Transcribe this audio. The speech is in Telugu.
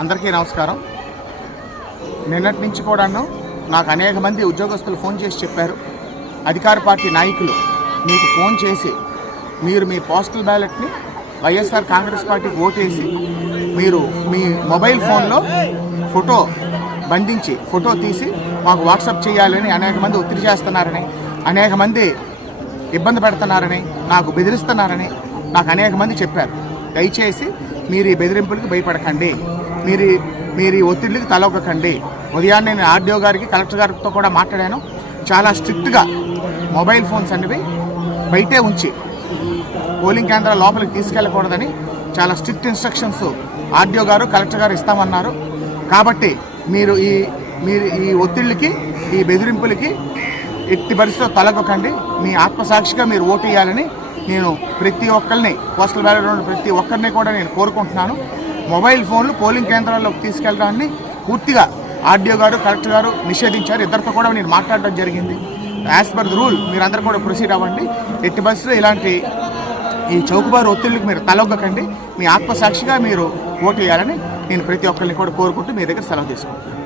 అందరికీ నమస్కారం. నిన్నటి నుంచి కూడాను నాకు అనేక మంది ఉద్యోగస్తులు ఫోన్ చేసి చెప్పారు. అధికార పార్టీ నాయకులు మీకు ఫోన్ చేసి మీరు మీ పోస్టల్ బ్యాలెట్ని వైఎస్ఆర్ కాంగ్రెస్ పార్టీకి ఓటేసి మీరు మీ మొబైల్ ఫోన్లో ఫోటో బంధించి ఫోటో తీసి మాకు వాట్సాప్ చేయాలని అనేక మంది ఒత్తిడి చేస్తున్నారని అనేక మంది ఇబ్బంది పెడుతున్నారని నాకు బెదిరిస్తున్నారని నాకు అనేక మంది చెప్పారు. దయచేసి మీరు ఈ బెదిరింపులకు భయపడకండి. మీరు మీరు ఈ ఒత్తిడికి తలొక్కకండి. ఉదయాన్నే నేను ఆర్డీఓ గారికి కలెక్టర్ గారితో కూడా మాట్లాడాను. చాలా స్ట్రిక్ట్గా మొబైల్ ఫోన్స్ అనేవి బయటే ఉంచి పోలింగ్ కేంద్రాల లోపలికి తీసుకెళ్ళకూడదని చాలా స్ట్రిక్ట్ ఇన్స్ట్రక్షన్స్ ఆర్డీఓ గారు కలెక్టర్ గారు ఇస్తామన్నారు. కాబట్టి మీరు ఈ మీరు ఈ ఒత్తిళ్ళకి ఈ బెదిరింపులకి ఎట్టి పరిస్థితిలో తలగొకండి మీ ఆత్మసాక్షిగా మీరు ఓటు వేయాలని నేను ప్రతి ఒక్కరిని పోస్టల్ బ్యాలెట్ ప్రతి ఒక్కరిని కూడా నేను కోరుకుంటున్నాను. మొబైల్ ఫోన్లు పోలింగ్ కేంద్రాల్లోకి తీసుకెళ్ళడాన్ని పూర్తిగా ఆర్డీఓ గారు కలెక్టర్ గారు నిషేధించారు. ఇద్దరితో కూడా నేను మాట్లాడడం జరిగింది. యాజ్ పర్ ద రూల్ మీరందరూ కూడా ప్రొసీడ్ అవ్వండి. ఎట్టి బస్సులో ఇలాంటి ఈ చౌకబారు ఒత్తిళ్ళకి మీరు తలొగ్గకండి. మీ ఆత్మసాక్షిగా మీరు ఓటు వేయాలని నేను ప్రతి ఒక్కరిని కూడా కోరుకుంటూ మీ దగ్గర సెలవు తీసుకుంటాను